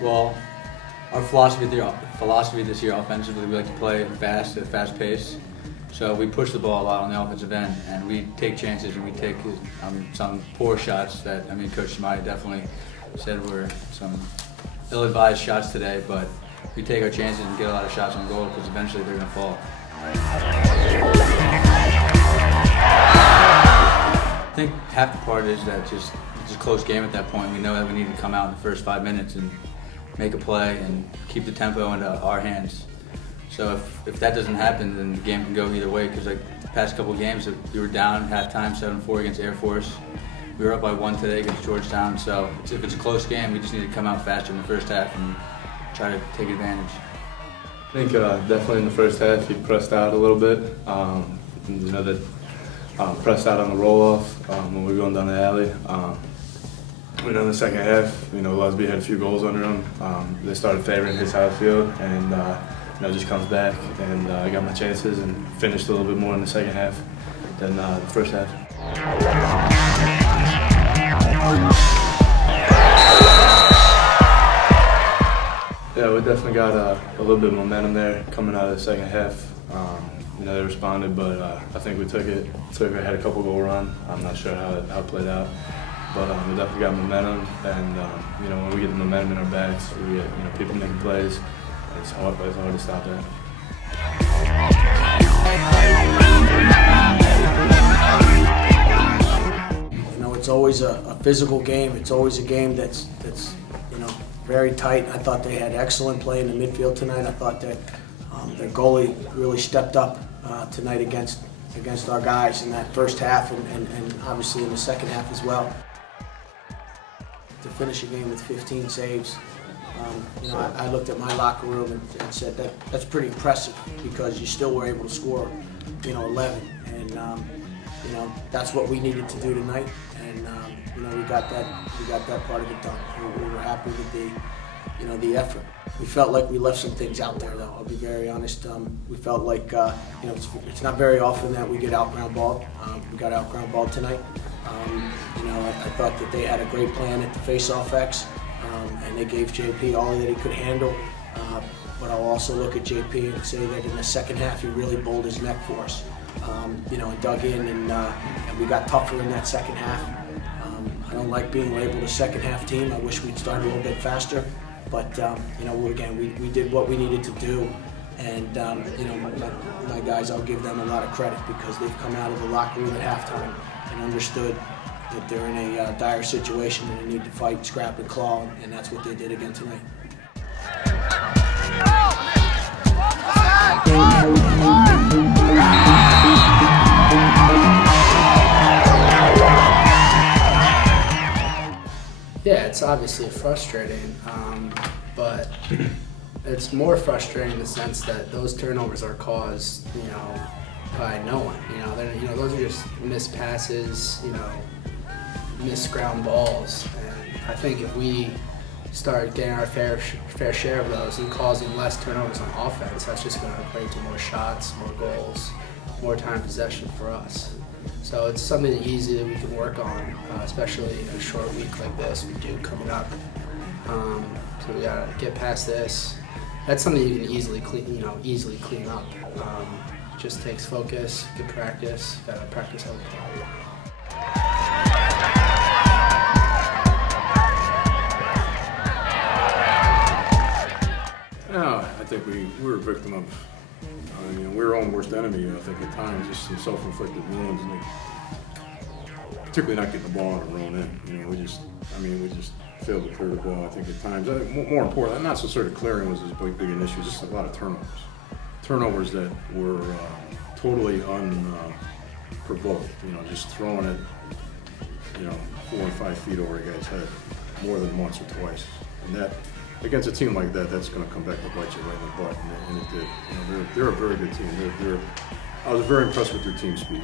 Well, our philosophy this year offensively, we like to play fast at a fast pace. So we push the ball a lot on the offensive end, and we take chances, and we take some poor shots that, Coach Shimai definitely said were some ill-advised shots today, but we take our chances and get a lot of shots on goal because eventually they're going to fall. I think half the part is that it's a close game at that point. We know that we need to come out in the first 5 minutes and make a play and keep the tempo into our hands. So if that doesn't happen, then the game can go either way, because like the past couple of games, we were down halftime 7-4 against Air Force. We were up by 1 today against Georgetown. So if it's a close game, we just need to come out faster in the first half and try to take advantage. I think definitely in the first half he pressed out a little bit. Pressed out on the roll-off when we were going down the alley. In the second half, Lesby had a few goals under him. They started favoring his side of the field, and just comes back, and I got my chances and finished a little bit more in the second half than the first half. Yeah, we definitely got a little bit of momentum there coming out of the second half. They responded, but I think we took it, had a couple goal run. I'm not sure how it played out, but we definitely got momentum, and when we get the momentum in our backs, we get people making plays. It's hard to stop that. It's always a physical game. It's always a game that's very tight. I thought they had excellent play in the midfield tonight. I thought that their goalie really stepped up tonight against our guys in that first half, and obviously in the second half as well. To finish a game with 15 saves, I looked at my locker room and said that's pretty impressive, because you still were able to score 11, and that's what we needed to do tonight, and we got that part of it done. We were happy with the effort. We felt like we left some things out there, though. I'll be very honest. We felt like it's not very often that we get outground balled. We got outground balled tonight. I thought that they had a great plan at the face-off X, and they gave JP all that he could handle. But I'll also look at JP and say that in the second half he really bowled his neck for us. And dug in, and we got tougher in that second half. I don't like being labeled a second half team. I wish we'd started a little bit faster. But again, we did what we needed to do, and my guys, I'll give them a lot of credit, because they've come out of the locker room at halftime and understood that they're in a dire situation and they need to fight, scrap, and claw, and that's what they did again tonight. Yeah, it's obviously frustrating, but it's more frustrating in the sense that those turnovers are caused, by no one. Those are just missed passes, missed ground balls, and I think if we start getting our fair share of those and causing less turnovers on offense, that's just going to equate to more shots, more goals, more time possession for us. So it's something easy that we can work on, especially in a short week like this we do coming up. So we gotta get past this. That's something you can easily clean up. Just takes focus, good practice. Gotta practice how to play. I think we were a victim of. We're our own worst enemy, I think, at times, just some self-inflicted wounds, and particularly not getting the ball on the run in. We just failed to clear the ball, I think, at times. More important, not so sort of clearing was as big an issue, just a lot of turnovers. Turnovers that were totally unprovoked, just throwing it, 4 and 5 feet over a guy's head more than once or twice. And that, against a team like that, that's going to come back to bite you right in the butt, and it did. They're a very good team. I was very impressed with their team speed,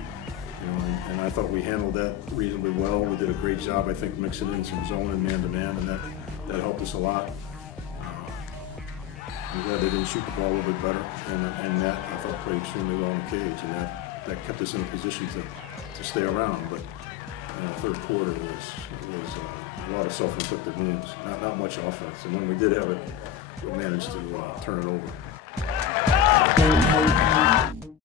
and I thought we handled that reasonably well. We did a great job, I think, mixing in some zone and man-to-man, and that helped us a lot. I'm glad they didn't shoot the ball a little bit better, and that I thought played extremely well in the cage, and that kept us in a position to stay around. But third quarter was a lot of self-inflicted wounds, not much offense. And when we did have it, we managed to turn it over.